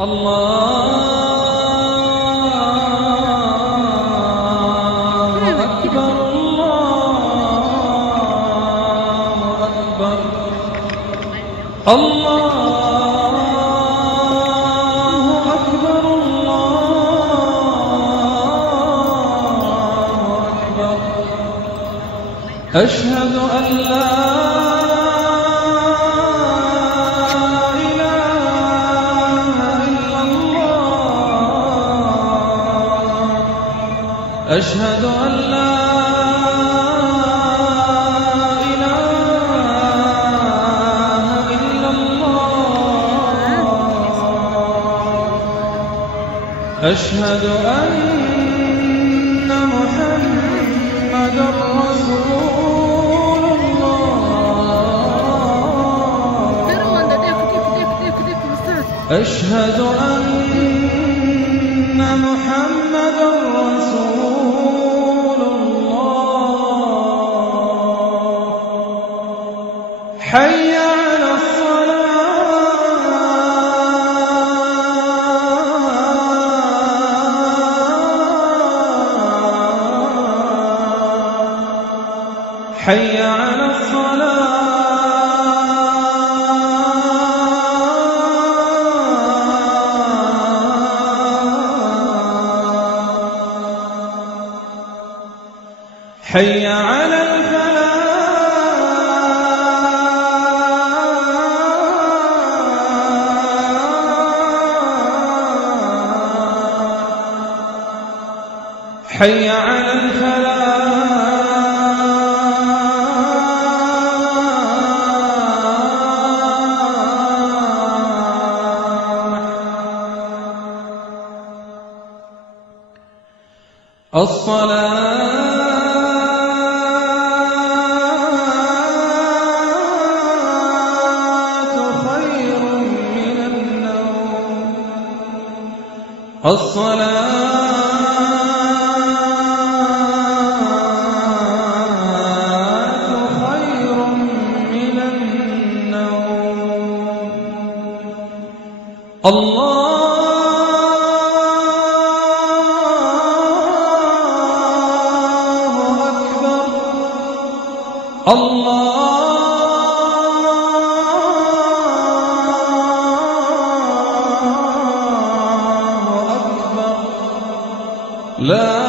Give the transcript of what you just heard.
الله أكبر الله أكبر الله أكبر الله أكبر أشهد أن لا أشهد أن لا إله إلا الله أشهد أن محمدًا رسول الله أشهد أن محمدًا رسول حي على الصلاة حي على الصلاة حي على الفلاح حي على الفلاح الصلاة خير من النوم الصلاة خير من النوم الله أكبر لا